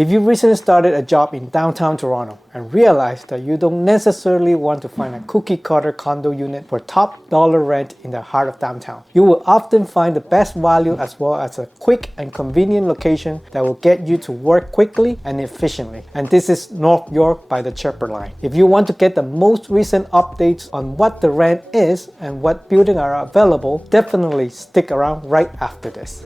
If you recently started a job in downtown Toronto and realize that you don't necessarily want to find a cookie cutter condo unit for top dollar rent in the heart of downtown, you will often find the best value as well as a quick and convenient location that will get you to work quickly and efficiently. And this is North York by the Sheppard Line. If you want to get the most recent updates on what the rent is and what buildings are available, definitely stick around right after this.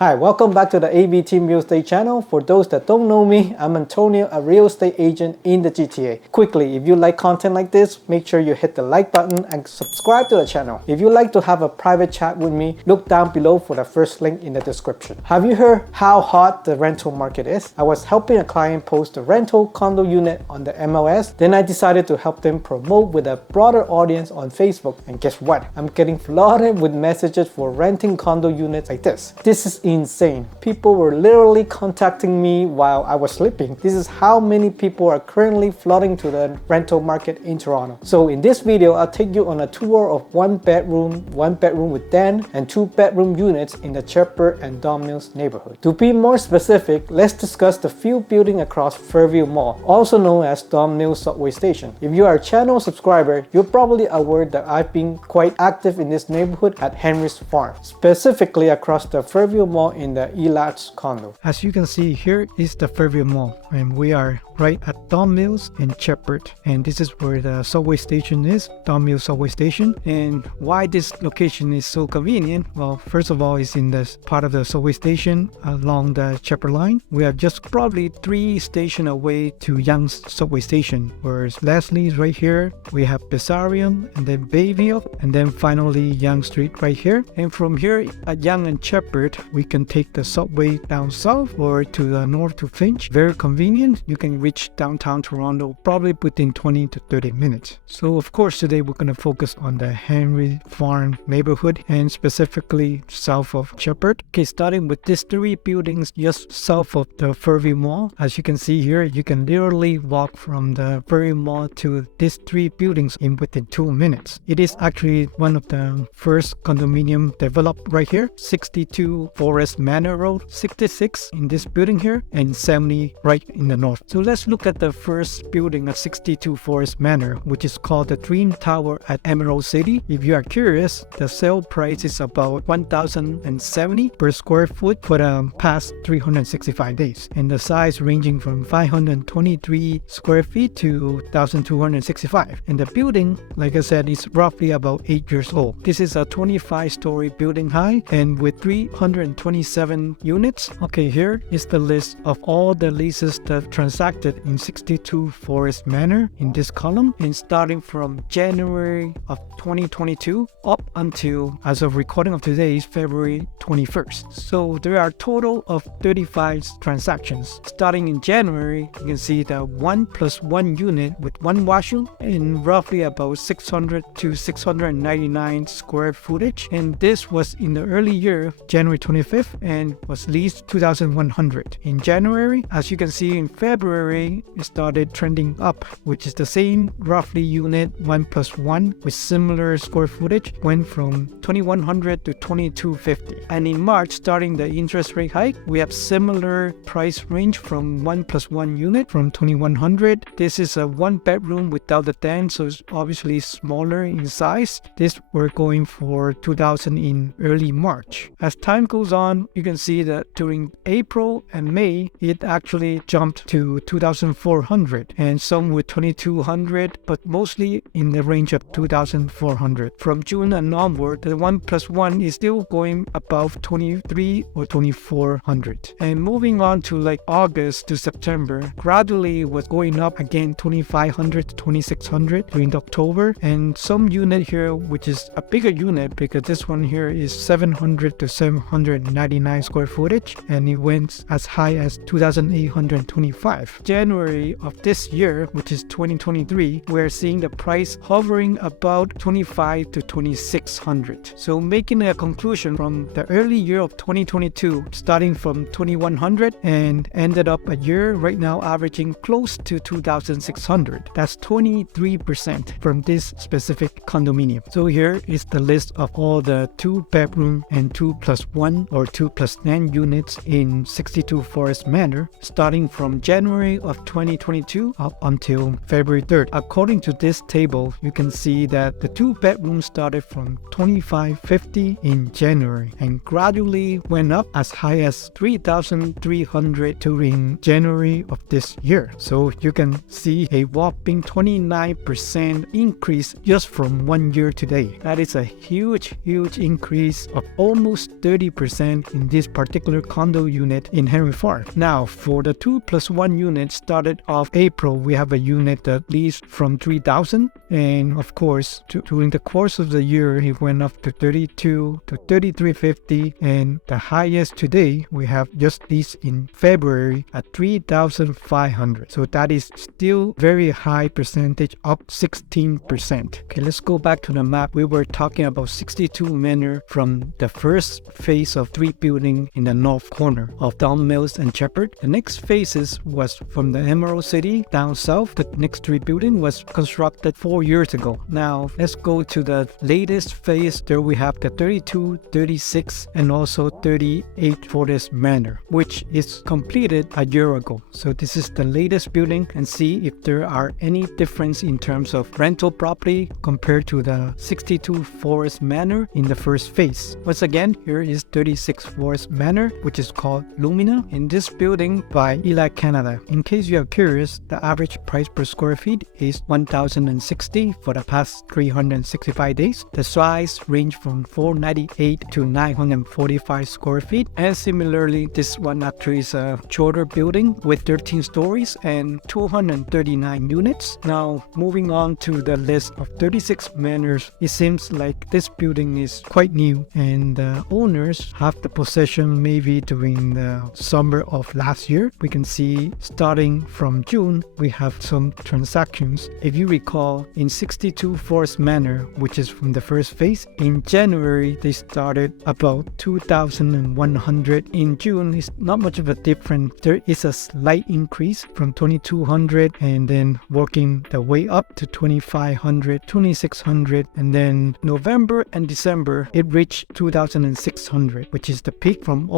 Hi, welcome back to the AV Team Real Estate channel. For those that don't know me, I'm Antonio, a real estate agent in the GTA. Quickly, if you like content like this, make sure you hit the like button and subscribe to the channel. If you like to have a private chat with me, look down below for the first link in the description. Have you heard how hot the rental market is? I was helping a client post a rental condo unit on the MLS. Then I decided to help them promote with a broader audience on Facebook. And guess what? I'm getting flooded with messages for renting condo units like this. This is insane. People were literally contacting me while I was sleeping. This is how many people are currently flooding to the rental market in Toronto. So in this video, I'll take you on a tour of one bedroom with den and 2-bedroom units in the Sheppard and Don Mills neighborhood. To be more specific, let's discuss the few building across Fairview Mall, also known as Don Mills subway station. If you are a channel subscriber, you're probably aware that I've been quite active in this neighborhood at Henry's Farm, specifically across the Fairview Mall in the Elad's condo. As you can see, here is the Fairview Mall, and we are right at Don Mills and Sheppard, and this is where the subway station is, Don Mills subway station. And why this location is so convenient? Well, first of all, it's in the part of the subway station along the Sheppard Line. We are just probably 3 stations away to Yonge's subway station, whereas Leslie's right here. We have Bessarium and then Bayville, and then finally Yonge Street right here. And from here at Yonge and Sheppard, we can take the subway down south or to the north to Finch. Very convenient. You can reach downtown Toronto probably within 20 to 30 minutes. So of course today we're going to focus on the Henry Farm neighborhood and specifically south of Sheppard. Okay, starting with these 3 buildings just south of the Fairview Mall. As you can see here, you can literally walk from the Fairview Mall to these 3 buildings in within 2 minutes. It is actually one of the first condominium developed right here. 62 Forest Manor Road, 66 in this building here, and 70 right in the north. So let's look at the first building at 62 Forest Manor, which is called the Dream Tower at Emerald City. If you are curious, the sale price is about $1,070 per square foot for the past 365 days, and the size ranging from 523 square feet to 1,265. And the building, like I said, is roughly about 8 years old. This is a 25-story building high and with 327 units. Okay, here is the list of all the leases that transacted in 62 Forest Manor in this column, and starting from January of 2022 up until, as of recording of today, is February 21st. So there are a total of 35 transactions. Starting in January, you can see the 1+1 unit with 1 washroom and roughly about 600 to 699 square footage, and this was in the early year, January 25th, and was leased 2,100. In January, as you can see, in February it started trending up, which is the same roughly unit 1+1 with similar square footage, went from 2,100 to 2,250. And in March, starting the interest rate hike, we have similar price range from 1+1 unit from 2,100. This is a 1-bedroom without the den, so it's obviously smaller in size. This we're going for 2,000 in early March. As time goes on, you can see that during April and May, it actually jumped to 2,400, and some with 2,200, but mostly in the range of 2,400. From June and onward, the 1+1 is still going above 23 or 2,400. And moving on to like August to September, gradually was going up again, 2,500 to 2,600 during October. And some unit here, which is a bigger unit because this one here is 700 to 790 2,899 square footage, and it went as high as 2,825. January of this year, which is 2023, we're seeing the price hovering about 25 to 2,600. So making a conclusion from the early year of 2022, starting from 2,100 and ended up a year right now averaging close to 2,600. That's 23% from this specific condominium. So here is the list of all the 2-bedroom and 2+1 or 2+10 units in 62 Forest Manor, starting from January of 2022 up until February 3rd. According to this table, you can see that the 2-bedroom started from $2,550 in January and gradually went up as high as $3,300 during January of this year. So you can see a whopping 29% increase just from 1 year today. That is a huge increase of almost 30% in this particular condo unit in Henry Ford. Now for the 2+1 unit, started off April, we have a unit that leaves from $3,000, and of course during the course of the year it went up to $32 to $3,350, and the highest today we have just leased in February at $3,500. So that is still very high percentage, up 16%. Okay, let's go back to the map. We were talking about 62 Manor from the first phase of 3 building in the north corner of Don Mills and Sheppard. The next phases was from the Emerald City down south. The next 3 building was constructed 4 years ago. Now let's go to the latest phase. There we have the 32, 36 and also 38 Forest Manor, which is completed a year ago. So this is the latest building, and see if there are any difference in terms of rental property compared to the 62 Forest Manor in the first phase. Once again, here is 36 Forest Manor, which is called Lumina, in this building by Elad Canada. In case you are curious, the average price per square feet is $1,060 for the past 365 days. The size range from 498 to 945 square feet, and similarly this one actually is a shorter building with 13 stories and 239 units. Now moving on to the list of 36 manors, it seems like this building is quite new and the owners have the possession maybe during the summer of last year. We can see starting from June we have some transactions. If you recall, in 62 Forest Manor, which is from the first phase, in January they started about 2,100. In June it's not much of a difference. There is a slight increase from 2,200 and then working the way up to 2,500, 2,600, and then November and December it reached 2,600, which is the peak from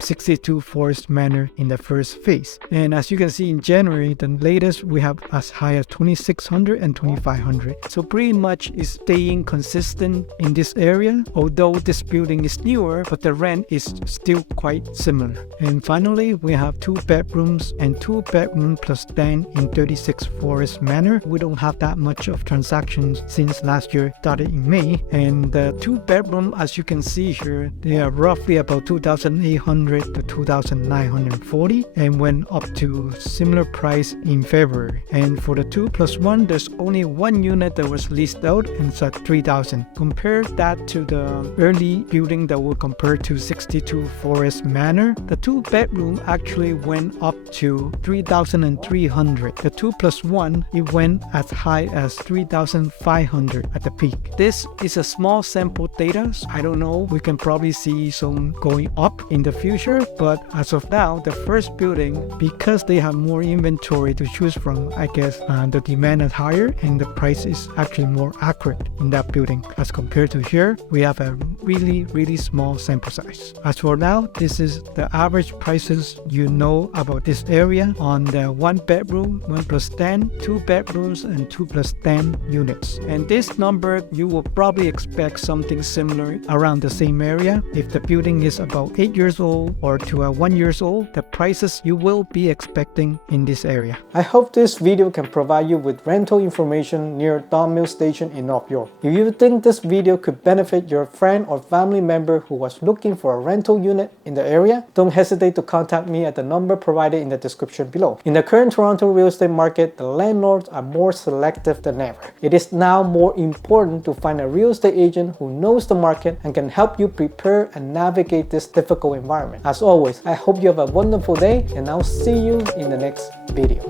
62 Forest Manor in the first phase. And as you can see, in January the latest we have as high as 2,600 and 2,500. So pretty much is staying consistent in this area, although this building is newer, but the rent is still quite similar. And finally we have 2 bedrooms and 2 bedroom plus 10 in 36 Forest Manor. We don't have that much of transactions since last year started in May, and the 2 bedroom, as you can see here, they are roughly about 2,800 to 2,940 and went up to similar price in February. And for the 2+1, there's only 1 unit that was leased out and it's at 3,000. Compare that to the early building that will compare to 62 Forest Manor. The 2 bedroom actually went up to 3,300. The 2+1, it went as high as 3,500 at the peak. This is a small sample data, so I don't know, we can probably see some going up in the future, but as of now the first building, because they have more inventory to choose from, I guess the demand is higher and the price is actually more accurate in that building. As compared to here, we have a really small sample size. As for now, this is the average prices you know about this area on the 1 bedroom, 1+10, 2 bedrooms and 2+10 units. And this number you will probably expect something similar around the same area. If the building is about 8 years old or to 1 year old, the prices you will be expecting in this area. I hope this video can provide you with rental information near Don Mills Station in North York. If you think this video could benefit your friend or family member who was looking for a rental unit in the area, don't hesitate to contact me at the number provided in the description below. In the current Toronto real estate market, the landlords are more selective than ever. It is now more important to find a real estate agent who knows the market and can help you prepare and and navigate this difficult environment. As always, I hope you have a wonderful day, and I'll see you in the next video.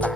Bye.